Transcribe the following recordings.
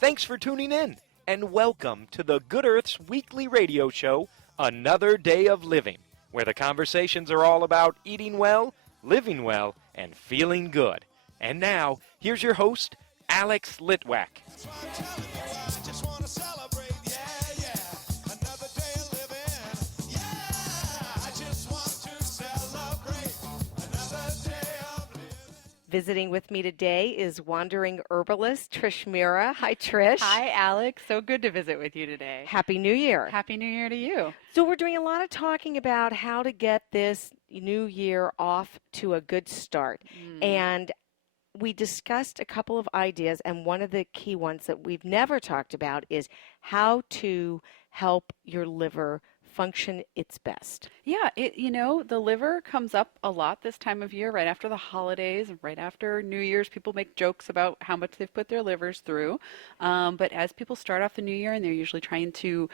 Thanks for tuning in, and welcome to the Good Earth's weekly radio show, Another Day of Living, where the conversations are all about eating well, living well, and feeling good. And now, here's your host, Alex Litwack. Visiting with me today is wandering herbalist Trish Mira. Hi, Trish. Hi, Alex. So good to visit with you today. Happy New Year. Happy New Year to you. So we're doing a lot of talking about how to get this new year off to a good start. And we discussed a couple of ideas, and one of the key ones that we've never talked about is how to help your liver function its best. Yeah, the liver comes up a lot this time of year, right after the holidays, right after New Year's. People make jokes about how much they've put their livers through. But as people start off the new year and they're usually trying to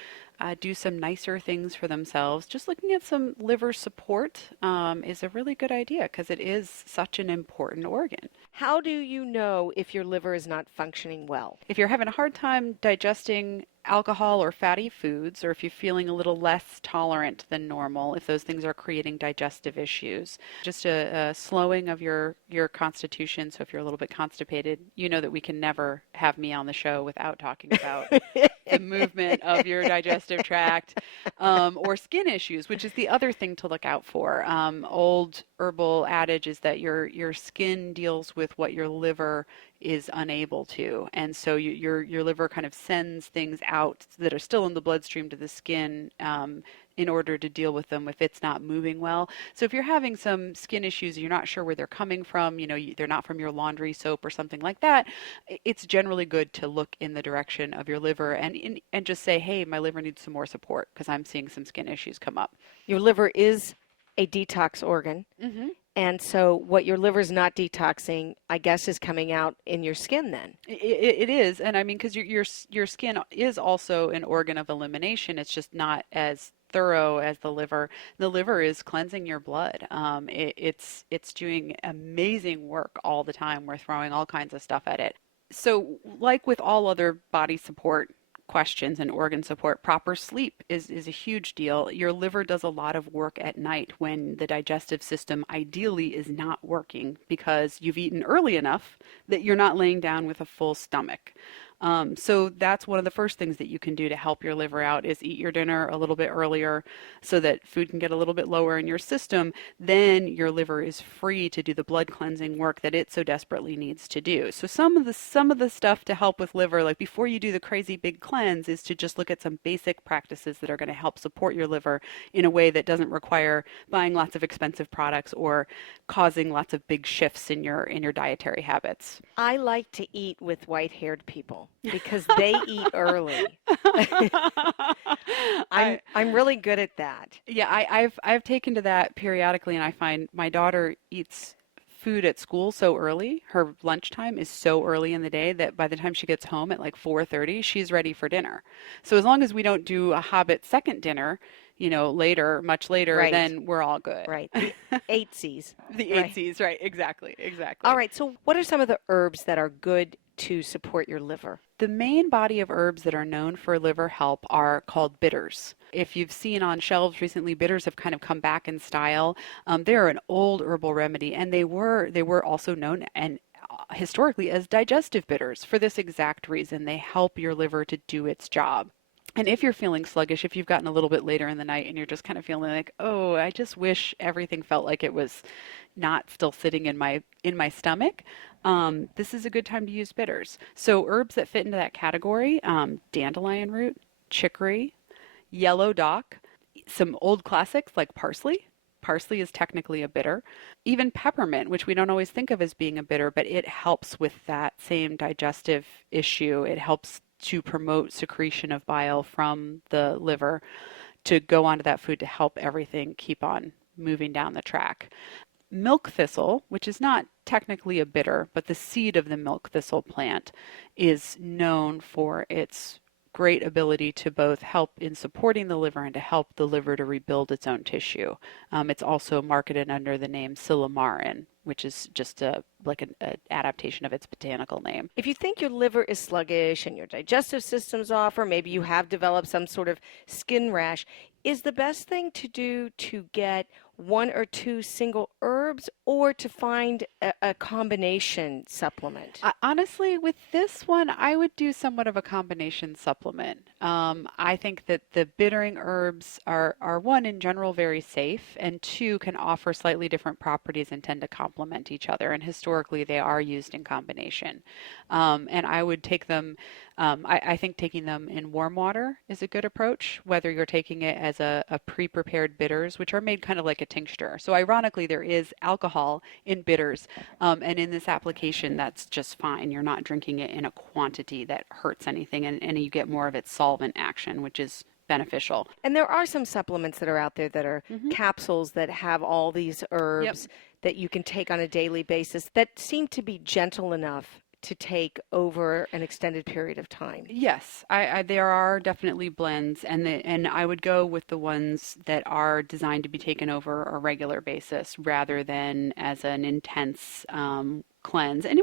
do some nicer things for themselves, just looking at some liver support is a really good idea because it is such an important organ. How do you know if your liver is not functioning well? If you're having a hard time digesting alcohol or fatty foods, or if you're feeling a little less tolerant than normal, if those things are creating digestive issues, just a slowing of your constitution. So if you're a little bit constipated, you know that we can never have me on the show without talking about the movement of your digestive tract, or skin issues, which is the other thing to look out for. Old herbal adage is that your skin deals with what your liver is unable to, and so your liver kind of sends things out that are still in the bloodstream to the skin in order to deal with them if it's not moving well. So if you're having some skin issues, you're not sure where they're coming from, they're not from your laundry soap or something like that, it's generally good to look in the direction of your liver and just say, hey, my liver needs some more support because I'm seeing some skin issues come up. Your liver is a detox organ. Mm-hmm. And so what your liver's not detoxing, I guess, is coming out in your skin then. It is. And I mean, because your skin is also an organ of elimination. It's just not as thorough as the liver. The liver is cleansing your blood. It's doing amazing work all the time. We're throwing all kinds of stuff at it. So like with all other body support questions and organ support, proper sleep is a huge deal. Your liver does a lot of work at night when the digestive system ideally is not working because you've eaten early enough that you're not laying down with a full stomach. So that's one of the first things that you can do to help your liver out is eat your dinner a little bit earlier so that food can get a little bit lower in your system. Then your liver is free to do the blood cleansing work that it so desperately needs to do. So some of the stuff to help with liver, like before you do the crazy big cleanse, is to just look at some basic practices that are going to help support your liver in a way that doesn't require buying lots of expensive products or causing lots of big shifts in your dietary habits. I like to eat with white-haired people because they eat early. I'm really good at that. Yeah, I've taken to that periodically, and I find my daughter eats food at school so early. Her lunchtime is so early in the day that by the time she gets home at like 4:30, she's ready for dinner. So as long as we don't do a Hobbit second dinner, later, much later, right, then we're all good. Right. The 8 C's. The 8 C's, right. Exactly. All right. So what are some of the herbs that are good to support your liver? The main body of herbs that are known for liver help are called bitters. If you've seen on shelves recently, bitters have kind of come back in style. They're an old herbal remedy, and they were also known and historically as digestive bitters for this exact reason. They help your liver to do its job. And if you're feeling sluggish, if you've gotten a little bit later in the night and you're just kind of feeling like, oh, I just wish everything felt like it was not still sitting in my stomach, this is a good time to use bitters. So herbs that fit into that category, dandelion root, chicory, yellow dock, some old classics like parsley. Parsley is technically a bitter. Even peppermint, which we don't always think of as being a bitter, but it helps with that same digestive issue. It helps to promote secretion of bile from the liver to go onto that food to help everything keep on moving down the track. Milk thistle, which is not technically a bitter, but the seed of the milk thistle plant is known for its great ability to both help in supporting the liver and to help the liver to rebuild its own tissue. It's also marketed under the name silymarin, which is just like an adaptation of its botanical name. If you think your liver is sluggish and your digestive system's off, or maybe you have developed some sort of skin rash, is the best thing to do to get one or two single herbs or to find a combination supplement? Honestly, with this one, I would do somewhat of a combination supplement. I think that the bittering herbs are one, in general, very safe, and two, can offer slightly different properties and tend to complement each other. And historically, they are used in combination. And I would take them, I think taking them in warm water is a good approach, whether you're taking it as a pre-prepared bitters, which are made kind of like a tincture. So ironically, there is alcohol in bitters, and in this application, that's just fine. You're not drinking it in a quantity that hurts anything, and you get more of its solvent action, which is beneficial. And there are some supplements that are out there that are capsules that have all these herbs that you can take on a daily basis that seem to be gentle enough to take over an extended period of time. Yes, there are definitely blends, and I would go with the ones that are designed to be taken over a regular basis rather than as an intense cleanse. And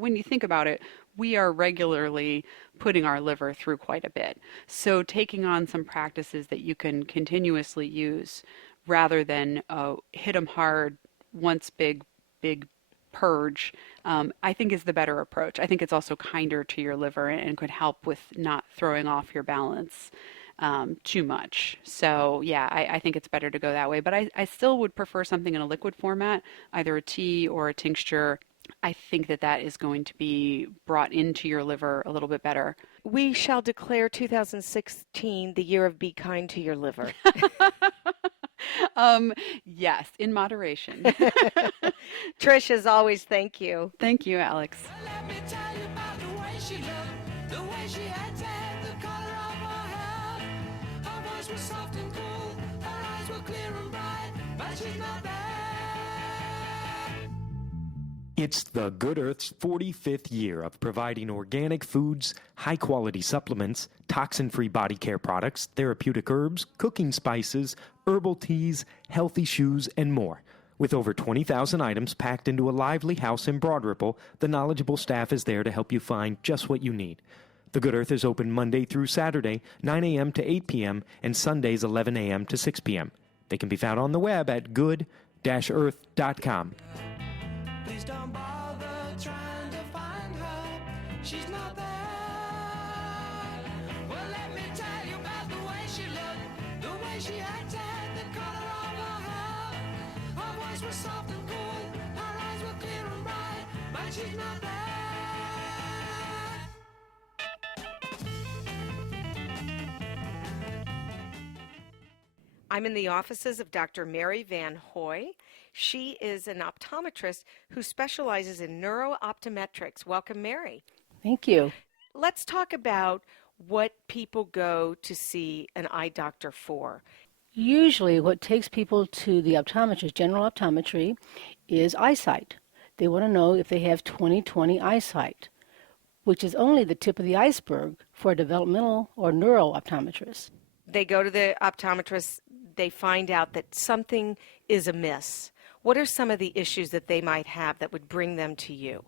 when you think about it, we are regularly putting our liver through quite a bit. So taking on some practices that you can continuously use rather than hit them hard once big purge, I think is the better approach. I think it's also kinder to your liver and could help with not throwing off your balance too much. So yeah, I think it's better to go that way. But I still would prefer something in a liquid format, either a tea or a tincture. I think that is going to be brought into your liver a little bit better. We shall declare 2016 the year of be kind to your liver. Yes, in moderation. Trish, as always, thank you. Thank you, Alex. Well, let me tell you about the way she looked, the way she acted, the color of her hair. Her voice was soft and cool, her eyes were clear and bright, but she's not there. It's the Good Earth's 45th year of providing organic foods, high-quality supplements, toxin-free body care products, therapeutic herbs, cooking spices, herbal teas, healthy shoes, and more. With over 20,000 items packed into a lively house in Broad Ripple, the knowledgeable staff is there to help you find just what you need. The Good Earth is open Monday through Saturday, 9 a.m. to 8 p.m., and Sundays 11 a.m. to 6 p.m. They can be found on the web at good-earth.com. Please don't bother trying to find her, she's not there. Well, let me tell you about the way she looked, the way she acted, the color of her hair. Her voice was soft and cool, her eyes were clear and bright, but she's not there. I'm in the offices of Dr. Mary VanHoy. She is an optometrist who specializes in neurooptometrics. Welcome, Mary. Thank you. Let's talk about what people go to see an eye doctor for. Usually what takes people to the optometrist, general optometry, is eyesight. They want to know if they have 20/20 eyesight, which is only the tip of the iceberg for a developmental or neuro-optometrist. They go to the optometrist, they find out that something is amiss. What are some of the issues that they might have that would bring them to you?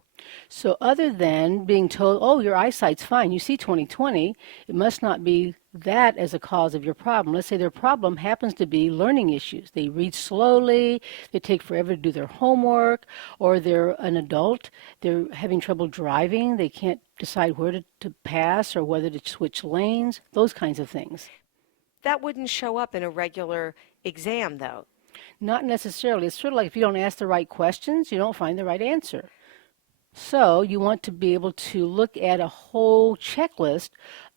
So other than being told, oh, your eyesight's fine, you see 20/20, it must not be that as a cause of your problem. Let's say their problem happens to be learning issues. They read slowly, they take forever to do their homework, or they're an adult, they're having trouble driving, they can't decide where to pass or whether to switch lanes, those kinds of things. That wouldn't show up in a regular exam, though. Not necessarily. It's sort of like if you don't ask the right questions, you don't find the right answer. So you want to be able to look at a whole checklist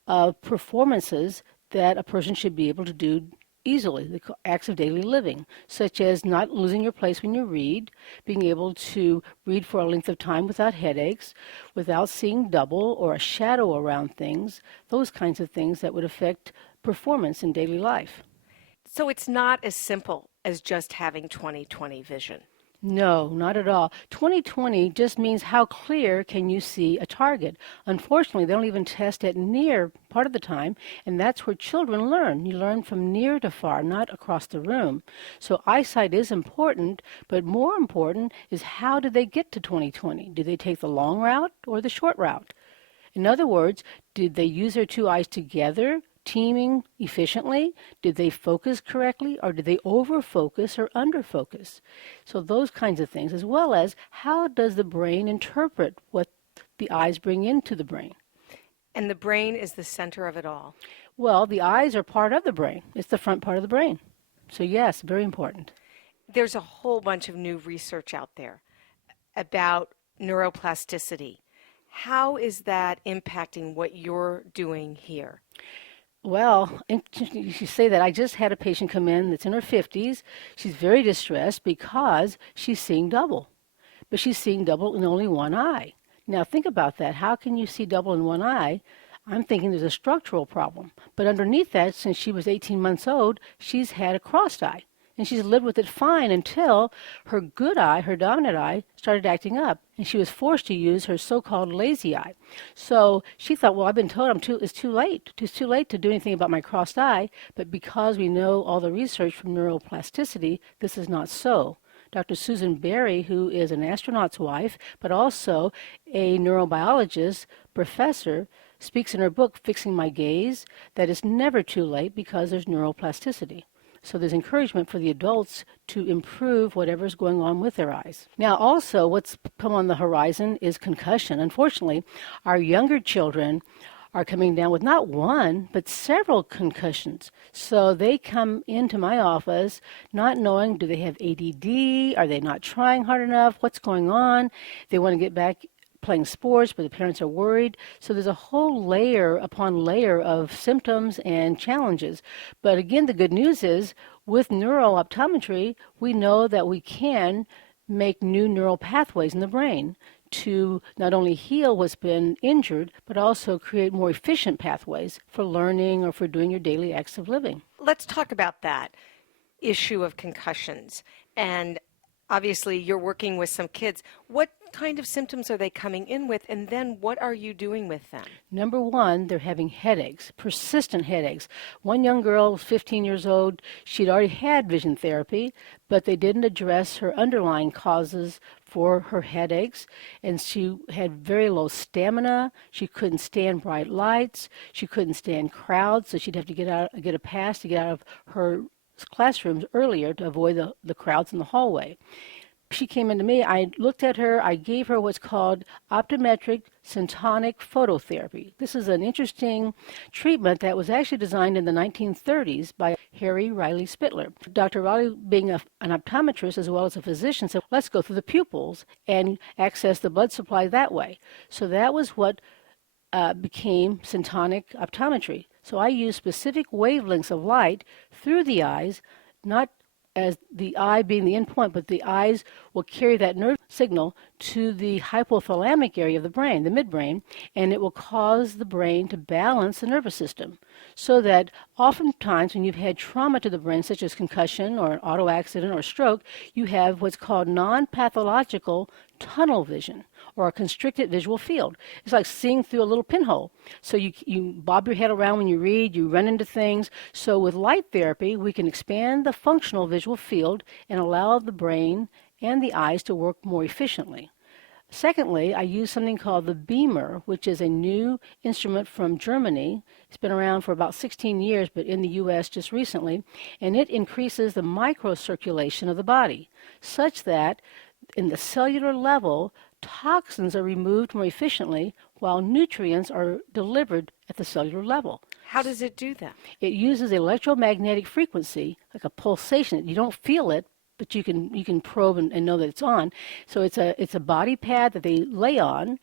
of performances that a person should be able to do easily, the acts of daily living, such as not losing your place when you read, being able to read for a length of time without headaches, without seeing double or a shadow around things, those kinds of things that would affect performance in daily life. So it's not as simple as just having 20/20 vision. No, not at all. 20/20 just means how clear can you see a target. Unfortunately, they don't even test at near part of the time, and that's where children learn. You learn from near to far, not across the room. So eyesight is important, but more important is how do they get to 20/20? Do they take the long route or the short route? In other words, did they use their two eyes together, teaming efficiently? Did they focus correctly, or did they overfocus or underfocus? So those kinds of things, as well as how does the brain interpret what the eyes bring into the brain? And the brain is the center of it all. Well, the eyes are part of the brain. It's the front part of the brain. So yes, very important. There's a whole bunch of new research out there about neuroplasticity. How is that impacting what you're doing here? Well, interesting you should say that. I just had a patient come in that's in her 50s. She's very distressed because she's seeing double, but she's seeing double in only one eye. Now think about that. How can you see double in one eye? I'm thinking there's a structural problem. But underneath that, since she was 18 months old, she's had a crossed eye. And she's lived with it fine until her good eye, her dominant eye, started acting up. And she was forced to use her so-called lazy eye. So she thought, well, I've been told it's too late. It's too late to do anything about my crossed eye. But because we know all the research from neuroplasticity, this is not so. Dr. Susan Berry, who is an astronaut's wife, but also a neurobiologist professor, speaks in her book, Fixing My Gaze, that it's never too late because there's neuroplasticity. So there's encouragement for the adults to improve whatever's going on with their eyes. Now also what's come on the horizon is concussion. Unfortunately, our younger children are coming down with not one, but several concussions. So they come into my office not knowing, do they have ADD? Are they not trying hard enough? What's going on? They want to get back playing sports, but the parents are worried. So there's a whole layer upon layer of symptoms and challenges. But again, the good news is with neurooptometry, we know that we can make new neural pathways in the brain to not only heal what's been injured, but also create more efficient pathways for learning or for doing your daily acts of living. Let's talk about that issue of concussions. And obviously, you're working with some kids. What kind of symptoms are they coming in with, and then what are you doing with them? Number one, they're having headaches, persistent headaches. One young girl was 15 years old. She'd already had vision therapy, but they didn't address her underlying causes for her headaches, and she had very low stamina. She couldn't stand bright lights. She couldn't stand crowds, so she'd have to get a pass to get out of her classrooms earlier to avoid the crowds in the hallway. She came into me, I looked at her, I gave her what's called optometric syntonic phototherapy. This is an interesting treatment that was actually designed in the 1930s by Harry Riley Spittler. Dr. Riley, being an optometrist as well as a physician, said, let's go through the pupils and access the blood supply that way. So that was what became syntonic optometry. So I use specific wavelengths of light through the eyes, not as the eye being the endpoint, but the eyes will carry that nerve signal to the hypothalamic area of the brain, the midbrain, and it will cause the brain to balance the nervous system. So that oftentimes when you've had trauma to the brain, such as concussion or an auto accident or stroke, you have what's called non-pathological tunnel vision or a constricted visual field. It's like seeing through a little pinhole. So you bob your head around when you read, you run into things. So with light therapy, we can expand the functional visual field and allow the brain and the eyes to work more efficiently. Secondly, I use something called the Beamer, which is a new instrument from Germany. It's been around for about 16 years, but in the U.S. just recently, and it increases the microcirculation of the body, such that in the cellular level, toxins are removed more efficiently while nutrients are delivered at the cellular level. How does it do that? It uses electromagnetic frequency, like a pulsation. You don't feel it, but you can probe and know that it's on. So it's a body pad that they lay on,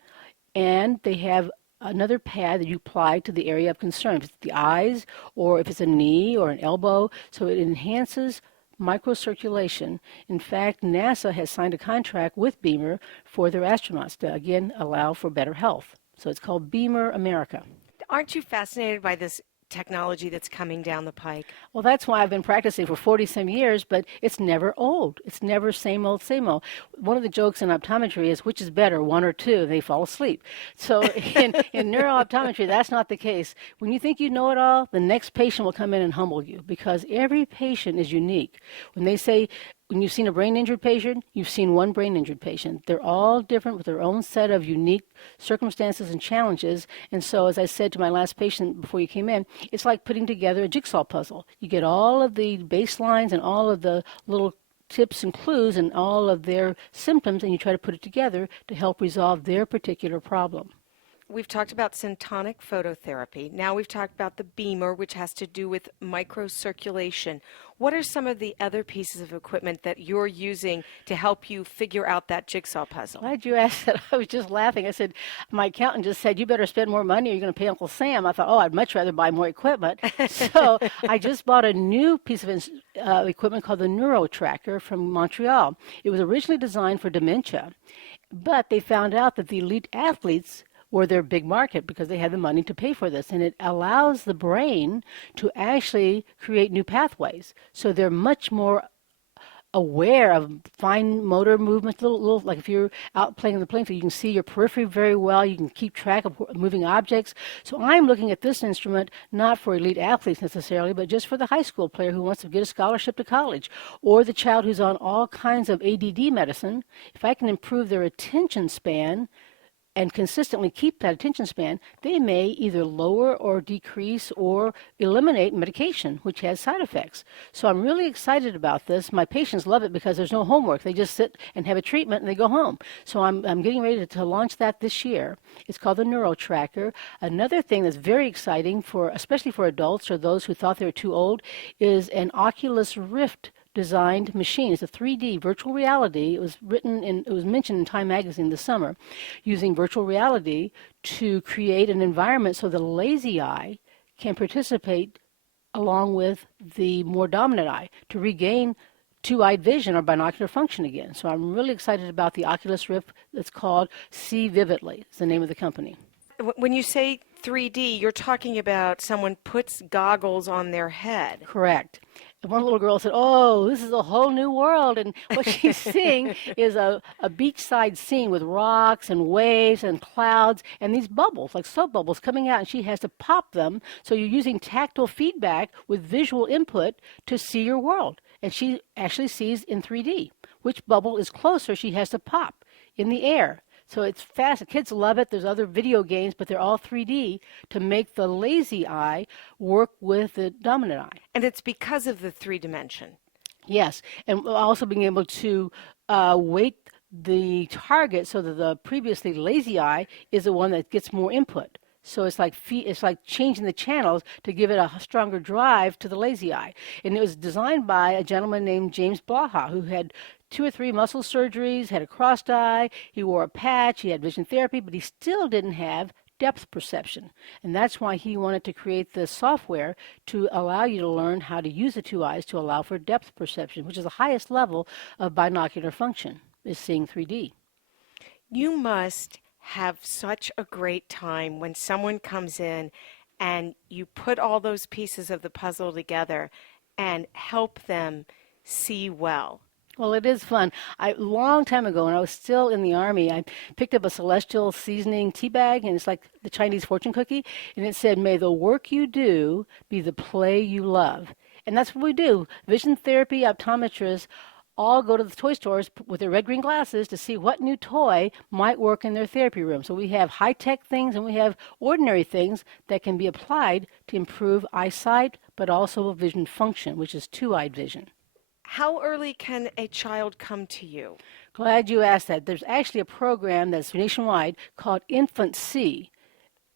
and they have another pad that you apply to the area of concern, if it's the eyes or if it's a knee or an elbow. So it enhances microcirculation. In fact, NASA has signed a contract with Beamer for their astronauts to, again, allow for better health. So it's called Beamer America. Aren't you fascinated by this technology that's coming down the pike? Well, that's why I've been practicing for 40-some years, but it's never old. It's never same old, same old. One of the jokes in optometry is which is better, one or two? They fall asleep. So in neurooptometry, that's not the case. When you think you know it all, the next patient will come in and humble you because every patient is unique. When they say, when you've seen a brain-injured patient, you've seen one brain-injured patient. They're all different with their own set of unique circumstances and challenges. And so, as I said to my last patient before you came in, it's like putting together a jigsaw puzzle. You get all of the baselines and all of the little tips and clues and all of their symptoms, and you try to put it together to help resolve their particular problem. We've talked about syntonic phototherapy. Now we've talked about the beamer, which has to do with microcirculation. What are some of the other pieces of equipment that you're using to help you figure out that jigsaw puzzle? Glad you asked that. I was just laughing. I said, my accountant just said, you better spend more money or you're going to pay Uncle Sam. I thought, oh, I'd much rather buy more equipment. So I just bought a new piece of equipment called the Neuro Tracker from Montreal. It was originally designed for dementia, but they found out that the elite athletes were their big market because they had the money to pay for this. And it allows the brain to actually create new pathways. So they're much more aware of fine motor movements, little like if you're out playing in the playing field, you can see your periphery very well. You can keep track of moving objects. So I'm looking at this instrument not for elite athletes necessarily, but just for the high school player who wants to get a scholarship to college, or the child who's on all kinds of ADD medicine. If I can improve their attention span and consistently keep that attention span, they may either lower or decrease or eliminate medication, which has side effects. So I'm really excited about this. My patients love it because there's no homework. They just sit and have a treatment and they go home. So I'm getting ready to launch that this year. It's called the Neuro Tracker. Another thing that's very exciting, especially for adults or those who thought they were too old, is an Oculus Rift designed machine. It's a 3D virtual reality. It was mentioned in Time magazine this summer, using virtual reality to create an environment so the lazy eye can participate along with the more dominant eye to regain two-eyed vision or binocular function again. So I'm really excited about the Oculus Rift that's called See Vividly. It's the name of the company. When you say 3D, you're talking about someone puts goggles on their head. Correct. And one little girl said, oh, this is a whole new world. And what she's seeing is a beachside scene with rocks and waves and clouds and these bubbles, like soap bubbles, coming out. And she has to pop them. So you're using tactile feedback with visual input to see your world. And she actually sees in 3D. Which bubble is closer, she has to pop in the air. So it's fast. The kids love it. There's other video games, but they're all 3D to make the lazy eye work with the dominant eye. And it's because of the 3D. Yes, and also being able to weight the target so that the previously lazy eye is the one that gets more input. So it's like changing the channels to give it a stronger drive to the lazy eye. And it was designed by a gentleman named James Blaha, who had 2 or 3 muscle surgeries, had a crossed eye, he wore a patch, he had vision therapy, but he still didn't have depth perception. And that's why he wanted to create this software to allow you to learn how to use the 2 eyes to allow for depth perception, which is the highest level of binocular function, is seeing 3D. You must have such a great time when someone comes in and you put all those pieces of the puzzle together and help them see well. Well, it is fun. A long time ago, when I was still in the Army, I picked up a Celestial seasoning tea bag, and it's like the Chinese fortune cookie, and it said, may the work you do be the play you love. And that's what we do. Vision therapy optometrists all go to the toy stores with their red-green glasses to see what new toy might work in their therapy room. So we have high-tech things and we have ordinary things that can be applied to improve eyesight, but also vision function, which is 2-eyed vision. How early can a child come to you? Glad you asked that. There's actually a program that's nationwide called Infant C.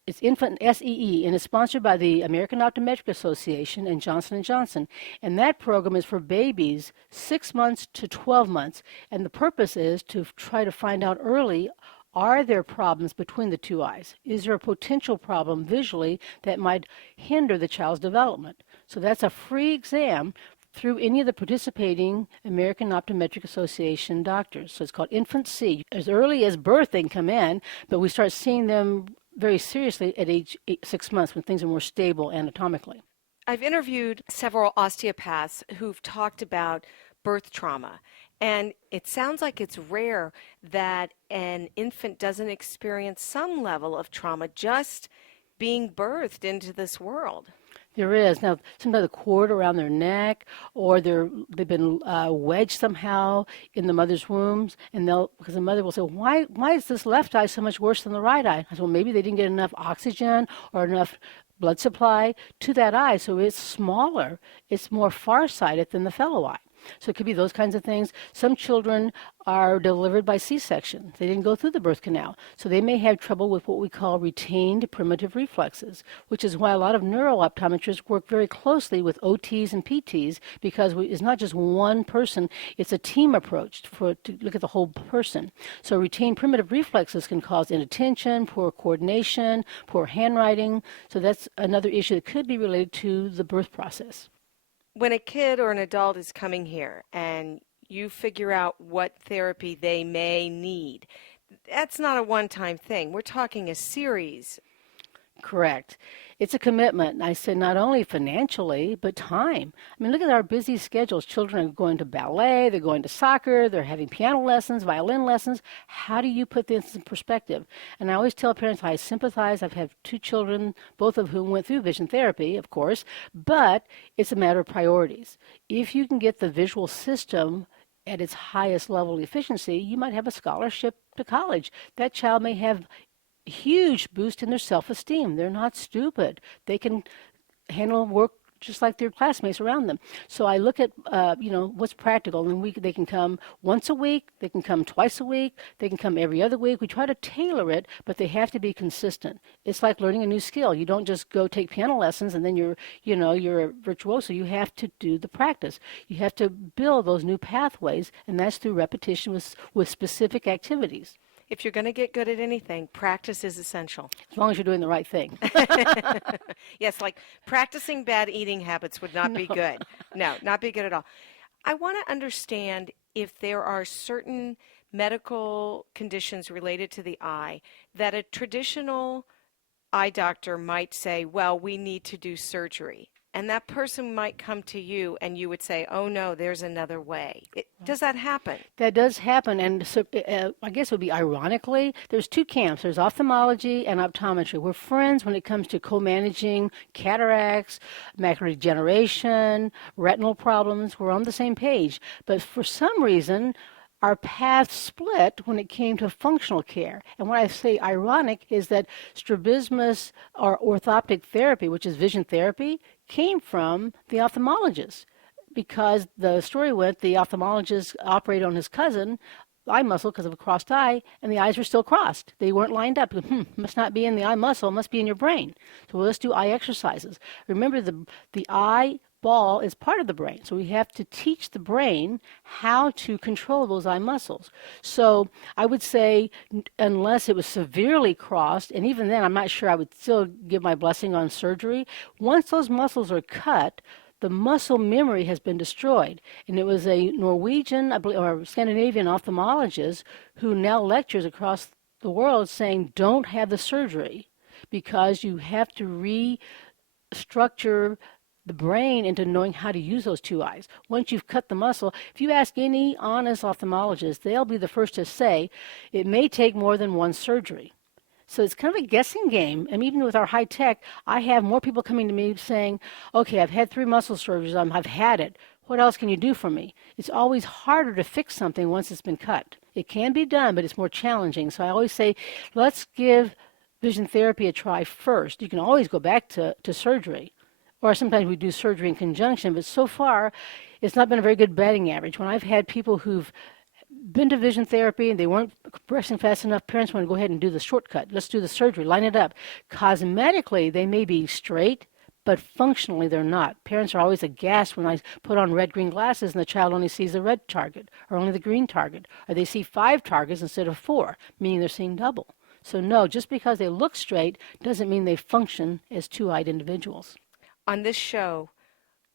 It's Infant SEE, and it's sponsored by the American Optometric Association and Johnson & Johnson. And that program is for babies 6 months to 12 months. And the purpose is to try to find out early, are there problems between the 2 eyes? Is there a potential problem visually that might hinder the child's development? So that's a free exam through any of the participating American Optometric Association doctors. So it's called Infant C. As early as birth they can come in, but we start seeing them very seriously at age 6 months when things are more stable anatomically. I've interviewed several osteopaths who've talked about birth trauma, and it sounds like it's rare that an infant doesn't experience some level of trauma just being birthed into this world. There is. Now, sometimes the cord around their neck, or they've been wedged somehow in the mother's wombs, and because the mother will say, why is this left eye so much worse than the right eye? I said, well, maybe they didn't get enough oxygen or enough blood supply to that eye, so it's smaller. It's more farsighted than the fellow eye. So it could be those kinds of things. Some children are delivered by C-section. They didn't go through the birth canal. So they may have trouble with what we call retained primitive reflexes, which is why a lot of neuro-optometrists work very closely with OTs and PTs, because it's not just one person, it's a team approach to look at the whole person. So retained primitive reflexes can cause inattention, poor coordination, poor handwriting. So that's another issue that could be related to the birth process. When a kid or an adult is coming here and you figure out what therapy they may need, that's not a one-time thing. We're talking a series. Correct. It's a commitment. And I said not only financially, but time. I mean, look at our busy schedules. Children are going to ballet, they're going to soccer, they're having piano lessons, violin lessons. How do you put this in perspective? And I always tell parents, I sympathize. I've had 2 children, both of whom went through vision therapy, of course, but it's a matter of priorities. If you can get the visual system at its highest level of efficiency, you might have a scholarship to college. That child may have huge boost in their self-esteem. They're not stupid. They can handle work just like their classmates around them. So I look at, what's practical. And they can come once a week. They can come twice a week. They can come every other week. We try to tailor it, but they have to be consistent. It's like learning a new skill. You don't just go take piano lessons and then you're a virtuoso. You have to do the practice. You have to build those new pathways, and that's through repetition with specific activities. If you're going to get good at anything, practice is essential. As long as you're doing the right thing. Yes, like practicing bad eating habits would not be good. No, not be good at all. I want to understand if there are certain medical conditions related to the eye that a traditional eye doctor might say, well, we need to do surgery. And that person might come to you and you would say, oh, no, there's another way. Does that happen? That does happen. And so, I guess it would be ironically, there's 2 camps. There's ophthalmology and optometry. We're friends when it comes to co-managing cataracts, macular degeneration, retinal problems. We're on the same page. But for some reason, our paths split when it came to functional care. And when I say ironic is that strabismus or orthoptic therapy, which is vision therapy, came from the ophthalmologist, because the story went the ophthalmologist operated on his cousin eye muscle because of a crossed eye, and the eyes were still crossed. They weren't lined up. Must not be in the eye muscle, must be in your brain. So let's do eye exercises. Remember, the eye ball is part of the brain, so we have to teach the brain how to control those eye muscles. So I would say, unless it was severely crossed, and even then I'm not sure I would still give my blessing on surgery. Once those muscles are cut, the muscle memory has been destroyed. And it was a Norwegian, I believe, or Scandinavian ophthalmologist who now lectures across the world saying, don't have the surgery, because you have to restructure the brain into knowing how to use those 2 eyes. Once you've cut the muscle, if you ask any honest ophthalmologist, they'll be the first to say it may take more than 1 surgery. So it's kind of a guessing game. And even with our high tech, I have more people coming to me saying, okay, I've had 3 muscle surgeries, I've had it. What else can you do for me? It's always harder to fix something once it's been cut. It can be done, but it's more challenging. So I always say, let's give vision therapy a try first. You can always go back to surgery. Or sometimes we do surgery in conjunction, but so far it's not been a very good batting average. When I've had people who've been to vision therapy and they weren't progressing fast enough, parents want to go ahead and do the shortcut. Let's do the surgery, line it up. Cosmetically, they may be straight, but functionally they're not. Parents are always aghast when I put on red-green glasses and the child only sees the red target or only the green target, or they see 5 targets instead of 4, meaning they're seeing double. So no, just because they look straight doesn't mean they function as 2-eyed individuals. On this show,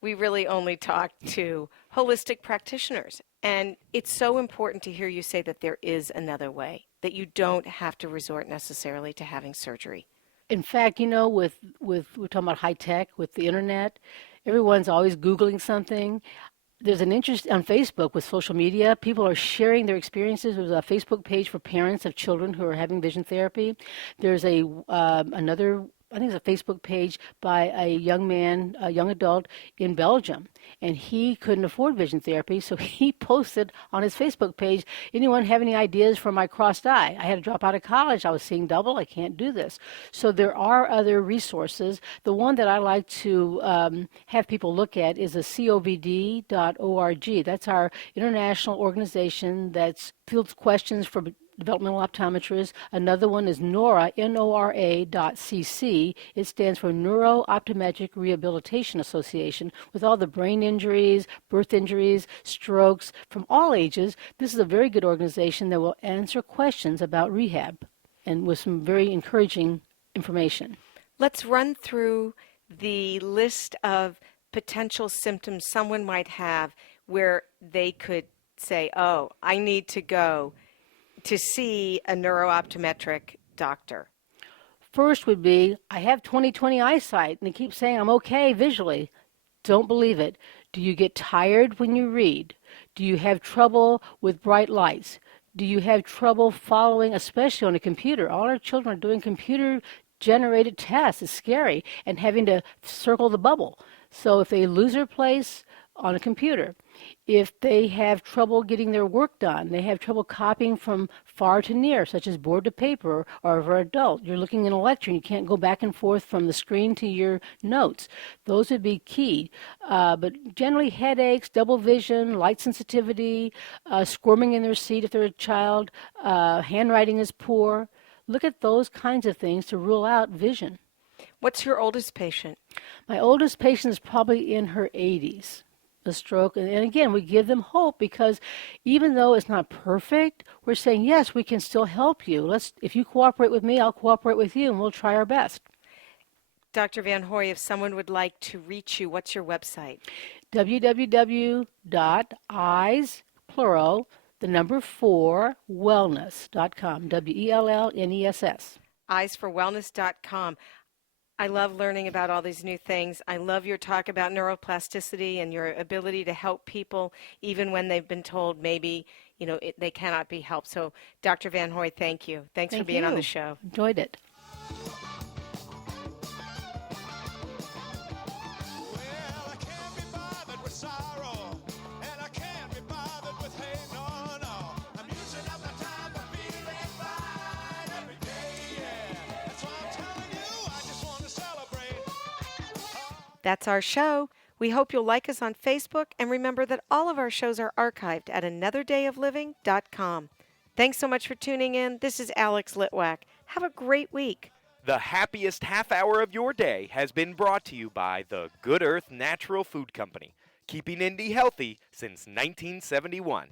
we really only talk to holistic practitioners. And it's so important to hear you say that there is another way. that you don't have to resort necessarily to having surgery? In fact, with we're talking about high tech with the internet, everyone's always Googling something. There's an interest on Facebook with social media. People are sharing their experiences. There's a Facebook page for parents of children who are having vision therapy. There's another, I think it's a Facebook page by a young man, a young adult in Belgium, and he couldn't afford vision therapy, so he posted on his Facebook page, anyone have any ideas for my crossed eye? I had to drop out of college. I was seeing double. I can't do this. So there are other resources. The one that I like to have people look at is a covd.org. That's our international organization that fields questions for developmental optometrists. Another one is NORA, NORA.cc. It stands for Neuro-Optometric Rehabilitation Association. With all the brain injuries, birth injuries, strokes from all ages, this is a very good organization that will answer questions about rehab and with some very encouraging information. Let's run through the list of potential symptoms someone might have where they could say, oh, I need to go to see a neurooptometric doctor. First would be, I have 20/20 eyesight, and they keep saying I'm okay visually. Don't believe it. Do you get tired when you read? Do you have trouble with bright lights? Do you have trouble following, especially on a computer? All our children are doing computer-generated tests. It's scary, and having to circle the bubble. So if they lose their place on a computer, if they have trouble getting their work done, they have trouble copying from far to near, such as board to paper, or for adult, you're looking in a lecture and you can't go back and forth from the screen to your notes. Those would be key. But generally headaches, double vision, light sensitivity, squirming in their seat if they're a child, handwriting is poor. Look at those kinds of things to rule out vision. What's your oldest patient? My oldest patient is probably in her 80s. A stroke, and again, we give them hope because even though it's not perfect, we're saying, yes, we can still help you. If you cooperate with me, I'll cooperate with you, and we'll try our best. Dr. VanHoy, if someone would like to reach you, what's your website? www.eyes, plural, the number 4, wellness.com, WELLNESS. eyesforwellness.com. I love learning about all these new things. I love your talk about neuroplasticity and your ability to help people even when they've been told maybe, they cannot be helped. So, Dr. VanHoy, thank you. Thanks for being on the show. Enjoyed it. Well, I can't be bothered with sorrow, and I can't be bothered with hate, no, no. I'm using up my time for feeling fine every day, yeah. That's why I'm telling you, I just want to celebrate. That's our show. We hope you'll like us on Facebook, and remember that all of our shows are archived at anotherdayofliving.com. Thanks so much for tuning in. This is Alex Litwack. Have a great week. The happiest half hour of your day has been brought to you by the Good Earth Natural Food Company, keeping Indy healthy since 1971.